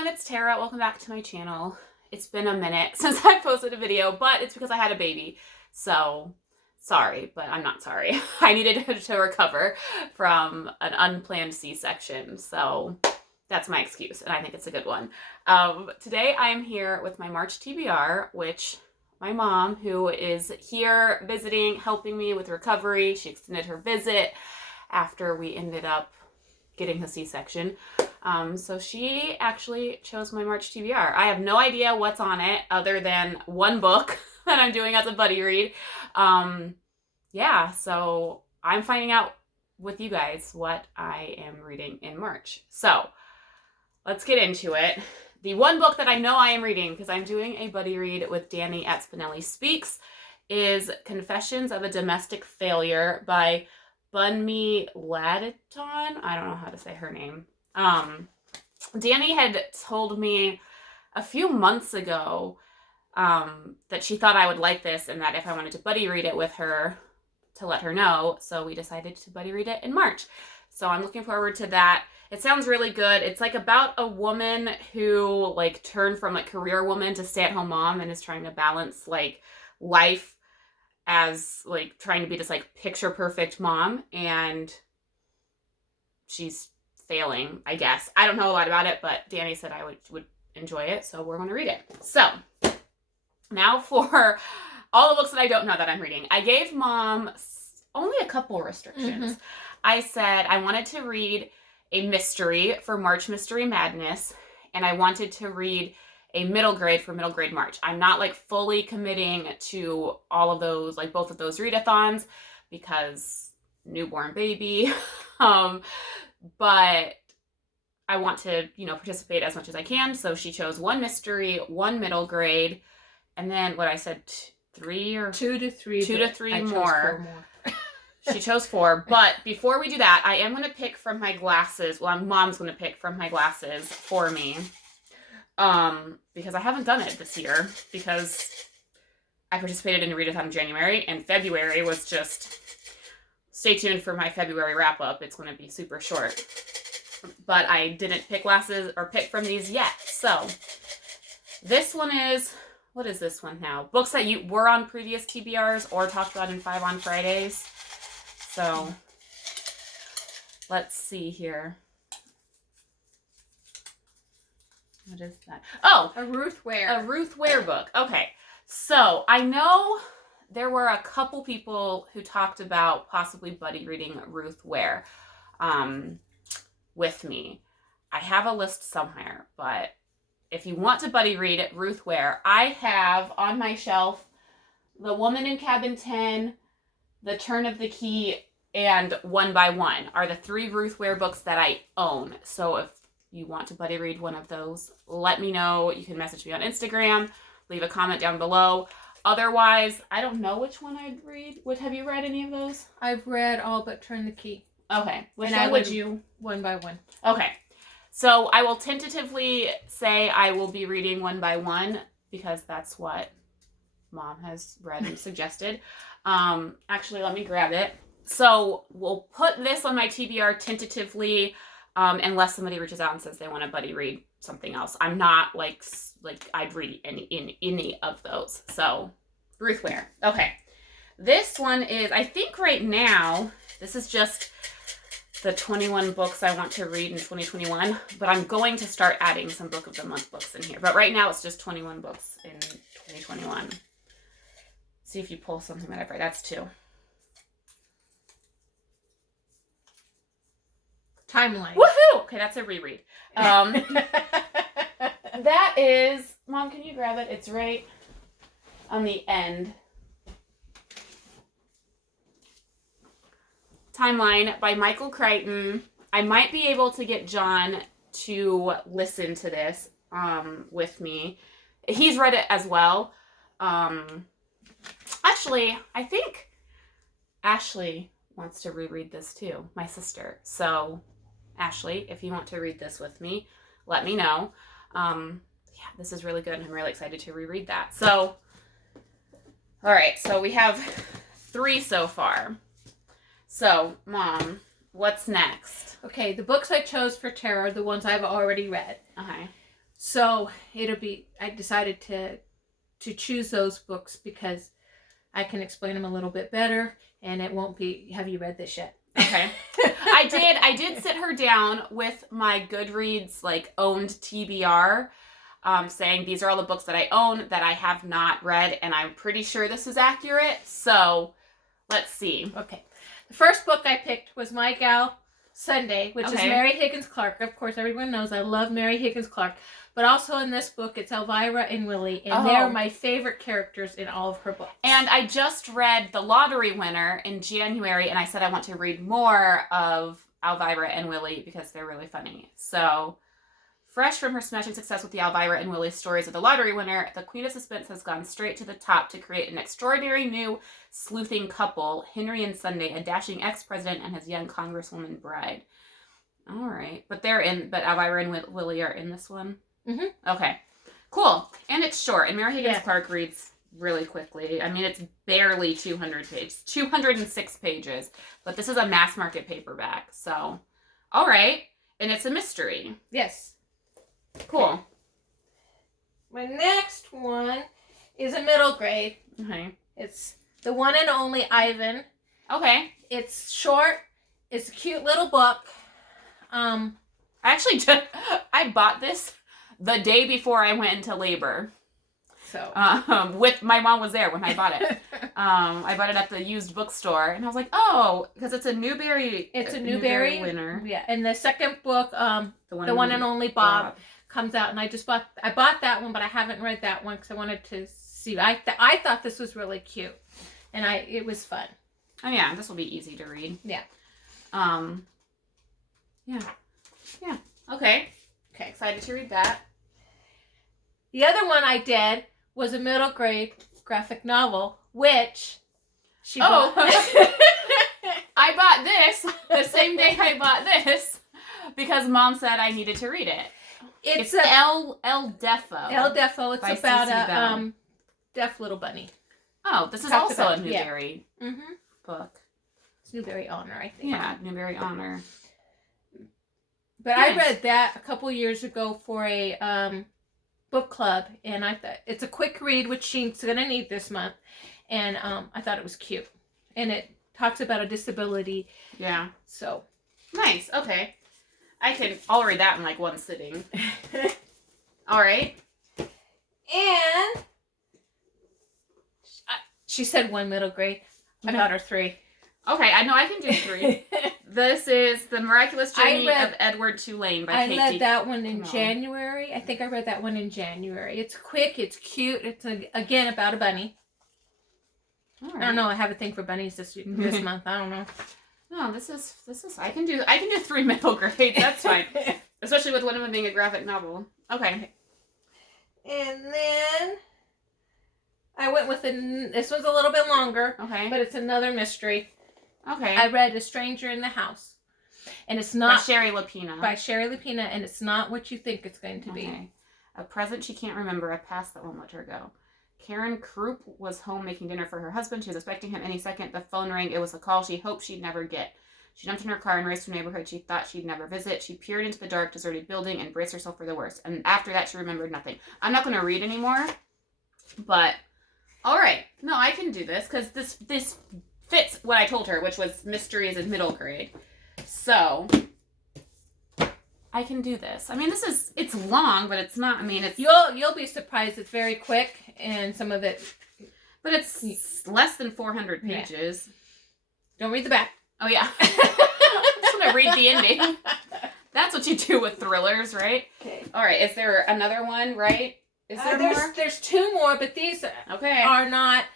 everyone, it's Tara. Welcome back to my channel. It's been a minute since I posted a video, but it's because I had a baby. So, sorry, but I'm not sorry. I needed to recover from an unplanned C-section, so that's my excuse, and I think it's a good one. Today I am here with my March TBR, which my mom, who is here visiting, helping me with recovery, she extended her visit after we ended up getting the C-section. So she actually chose my March TBR. I have no idea what's on it other than one book that I'm doing as a buddy read. Yeah, so I'm finding out with you guys what I am reading in March. So let's get into it. The one book that I know I am reading, because I'm doing a buddy read with Danny at Spinelli Speaks, is Confessions of a Domestic Failure by Bunmi Laditon. I don't know how to say her name. Danny had told me a few months ago that she thought I would like this and that if I wanted to buddy read it with her, to let her know. So we decided to buddy read it in March. So I'm looking forward to that. It sounds really good. It's like about a woman who like turned from like career woman to stay-at-home mom and is trying to balance like life as like trying to be this like picture perfect mom, and she's failing, I guess. I don't know a lot about it, but Danny said I would enjoy it, so we're going to read it. So now for all the books that I don't know that I'm reading. I gave Mom only a couple restrictions. I said I wanted to read a mystery for March Mystery Madness, and I wanted to read a middle grade for Middle Grade March. I'm not like fully committing to all of those, like both of those readathons, because newborn baby. But I want to, participate as much as I can. So she chose one mystery, one middle grade, and then what I said, two to three more. She chose 4. But before we do that, I am going to pick from my glasses. Well, Mom's going to pick from my glasses for me. Because I haven't done it this year, because I participated in a readathon in January, and February was just, stay tuned for my February wrap up. It's going to be super short, but I didn't pick glasses or pick from these yet. So this one is, what is this one now? Books that you were on previous TBRs or talked about in 5 on Fridays. So let's see here. What is that? Oh, a Ruth Ware. A Ruth Ware book. Okay. So I know there were a couple people who talked about possibly buddy reading Ruth Ware with me. I have a list somewhere, but if you want to buddy read Ruth Ware, I have on my shelf The Woman in Cabin 10, The Turn of the Key, and One by One are the 3 Ruth Ware books that I own. So if you want to buddy read one of those, let me know. You can message me on Instagram, leave a comment down below. Otherwise, I don't know which one I'd read. Have you read any of those? I've read all but Turn the Key. Okay. Which one would you? One by One. Okay. So I will tentatively say I will be reading One by One, because that's what Mom has read and suggested. Actually, let me grab it. So we'll put this on my TBR tentatively, unless somebody reaches out and says they want to buddy read something else. I'm not like I'd read any of those. So Ruth Ware. Okay. This one is, I think right now, this is just the 21 books I want to read in 2021, but I'm going to start adding some Book of the Month books in here. But right now it's just 21 books in 2021. See if you pull something that I've read. That's 2. Timeline. Woohoo! Okay, that's a reread. That is, Mom, can you grab it? It's right on the end. Timeline by Michael Crichton. I might be able to get John to listen to this with me. He's read it as well. Actually, I think Ashley wants to reread this too, my sister. So Ashley, if you want to read this with me, let me know. Yeah, this is really good, and I'm really excited to reread that. So, all right, so we have 3 so far. So, Mom, what's next? Okay, the books I chose for Tara are the ones I've already read. Okay. So I decided to choose those books because I can explain them a little bit better, and it won't be, have you read this yet? Okay. I did sit her down with my Goodreads, like, owned TBR, saying these are all the books that I own that I have not read, and I'm pretty sure this is accurate. So let's see. Okay. The first book I picked was My Gal Sunday, which is Mary Higgins Clark. Of course, everyone knows I love Mary Higgins Clark. But also in this book, it's Elvira and Willie, and they're my favorite characters in all of her books. And I just read The Lottery Winner in January, and I said I want to read more of Elvira and Willie because they're really funny. So, fresh from her smashing success with the Elvira and Willie stories of The Lottery Winner, the Queen of Suspense has gone straight to the top to create an extraordinary new sleuthing couple, Henry and Sunday, a dashing ex-president and his young congresswoman bride. All right. But Elvira and Willie are in this one? Mm-hmm. Okay. Cool. And it's short. And Mary Higgins Clark reads really quickly. I mean, it's barely 200 pages. 206 pages. But this is a mass market paperback. So, all right. And it's a mystery. Yes. Cool. Okay. My next one is a middle grade. Okay. It's The One and Only Ivan. Okay. It's short. It's a cute little book. I bought this the day before I went into labor. So with my mom was there when I bought it. I bought it at the used bookstore, and I was like, oh, because it's a Newbery. It's a Newbery winner. Yeah, and the second book, the one and only Bob, comes out, and I bought that one, but I haven't read that one because I wanted to see. I thought this was really cute, and it was fun. Oh yeah, this will be easy to read. Yeah. Yeah. Okay. Excited to read that. The other one I did was a middle grade graphic novel, which she bought. I bought this the same day I bought this because Mom said I needed to read it. It's El Defo. El Defo. It's about a deaf little bunny. Oh, this is also a Newbery book. It's Newbery Honor, I think. Yeah, Newbery Honor. But nice. I read that a couple years ago for a book club, and I thought it's a quick read, which she's going to need this month, and I thought it was cute. And it talks about a disability. Yeah. So. Nice. Okay. I'll read that in like one sitting. All right. And she said one middle grade. I got her 3. Okay, I know I can do 3. This is The Miraculous Journey of Edward Tulane by Kate. I read that one in January. I think I read that one in January. It's quick. It's cute. It's, again, about a bunny. Right. I don't know. I have a thing for bunnies this month. I don't know. No, this is. I can do 3 middle grades. That's fine. Especially with one of them being a graphic novel. Okay. And then I went with this one's a little bit longer. Okay. But it's another mystery. Okay. I read A Stranger in the House. And it's not... By Sherry Lapina. By Sherry Lapina, and it's not what you think it's going to be. A present she can't remember. A past that won't let her go. Karen Krupp was home making dinner for her husband. She was expecting him any second. The phone rang. It was a call she hoped she'd never get. She jumped in her car and raced to a neighborhood she thought she'd never visit. She peered into the dark, deserted building and braced herself for the worst. And after that, she remembered nothing. I'm not going to read anymore, but... All right. No, I can do this because this fits what I told her, which was mysteries in middle grade. So I can do this. I mean, it's long, but it's not. I mean, it's you'll be surprised. It's very quick, and some of it, but it's less than 400 pages. Yeah. Don't read the back. Oh yeah. I'm just gonna read the ending. That's what you do with thrillers, right? Okay. All right. Is there another one? Right. Is there more? There's 2 more, but these are not.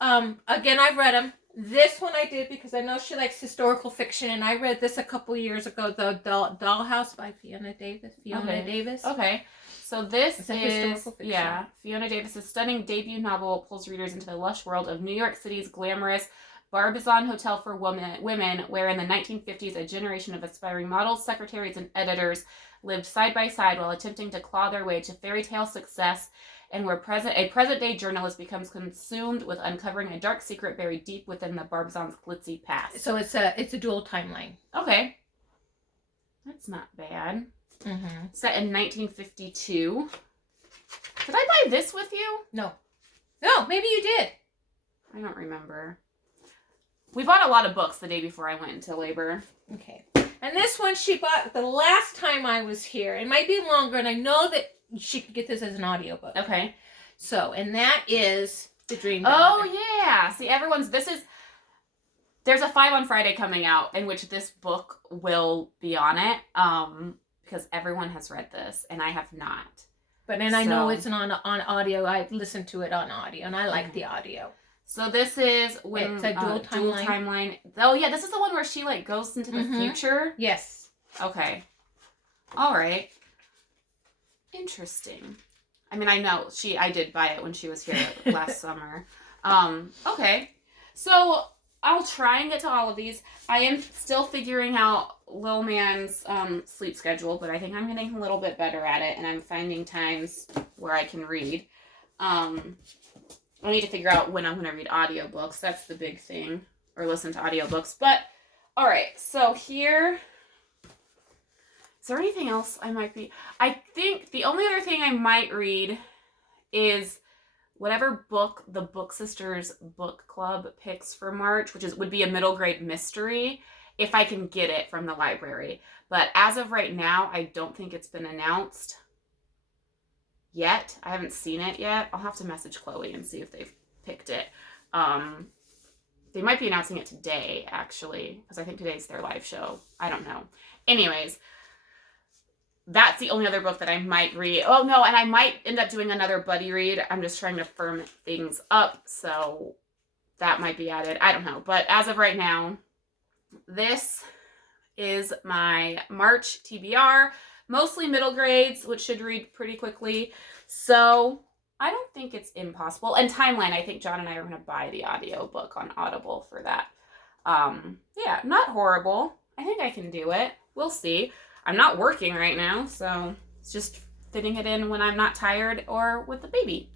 Again, I've read them. This one I did because I know she likes historical fiction, and I read this a couple years ago, the Dollhouse by Fiona Davis. Okay. So this is historical fiction. Fiona Davis's stunning debut novel pulls readers into the lush world of New York City's glamorous Barbizon Hotel for women, where in the 1950s a generation of aspiring models, secretaries, and editors lived side by side while attempting to claw their way to fairy tale success, and where a present-day journalist becomes consumed with uncovering a dark secret buried deep within the Barbizon's glitzy past. So it's a dual timeline. Okay. That's not bad. set in 1952. Did I buy this with you? No, maybe you did. I don't remember. We bought a lot of books the day before I went into labor. Okay. And this one she bought the last time I was here. It might be longer, and I know that she could get this as an audiobook. Okay. So, and that is The Dream Daughter. Oh, yeah. See, there's a 5 on Friday coming out in which this book will be on it. Because everyone has read this, and I have not. But then I know it's on audio. I listened to it on audio, and I like the audio. So this is when it's a dual timeline. Oh yeah, this is the one where she like goes into the future. Yes. Okay. All right. Interesting. I mean, I know I did buy it when she was here last summer. Okay. So I'll try and get to all of these. I am still figuring out Lil Man's sleep schedule, but I think I'm getting a little bit better at it, and I'm finding times where I can read. I need to figure out when I'm going to read audiobooks. That's the big thing. Or listen to audiobooks. But, alright. So here... Is there anything else I might be... I think the only other thing I might read is whatever book the Book Sisters Book Club picks for March, which would be a middle grade mystery, if I can get it from the library. But as of right now, I don't think it's been announced yet. I haven't seen it yet. I'll have to message Chloe and see if they've picked it. They might be announcing it today, actually, because I think today's their live show. I don't know. Anyways, that's the only other book that I might read. Oh, no, and I might end up doing another buddy read. I'm just trying to firm things up, so that might be added. I don't know. But as of right now, this is my March TBR. Mostly middle grades, which should read pretty quickly. So I don't think it's impossible. And Timeline, I think John and I are going to buy the audiobook on Audible for that. Yeah, not horrible. I think I can do it. We'll see. I'm not working right now, so it's just fitting it in when I'm not tired or with the baby.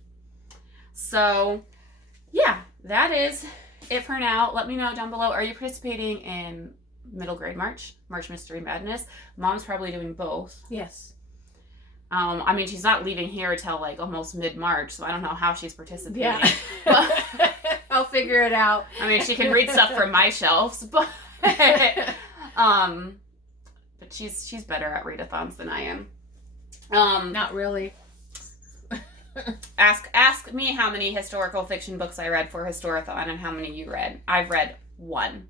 So, yeah, that is it for now. Let me know down below. Are you participating in middle grade March Mystery Madness? Mom's probably doing both. Yes. I mean, she's not leaving here till like almost mid-March, so I don't know how she's participating. Yeah. I'll figure it out. I mean, she can read stuff from my shelves, but she's better at readathons than I am. Not really. Ask me how many historical fiction books I read for Historathon and how many you read. I've read 1.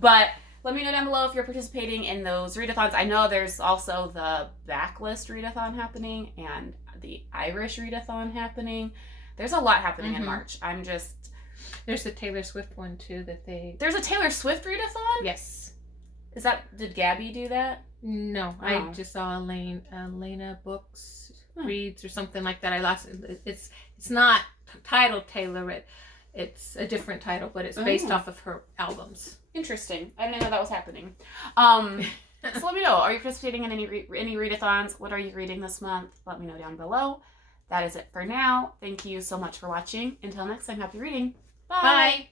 But let me know down below if you're participating in those readathons. I know there's also the Backlist readathon happening and the Irish readathon happening. There's a lot happening in March. There's the Taylor Swift one too There's a Taylor Swift readathon? Yes. Did Gabby do that? No, oh. I just saw Elena Books reads or something like that. I lost it. It's not titled Taylor. It's a different title, but it's based off of her albums. Interesting. I didn't know that was happening. So let me know. Are you participating in any readathons? What are you reading this month? Let me know down below. That is it for now. Thank you so much for watching. Until next time, happy reading. Bye. Bye.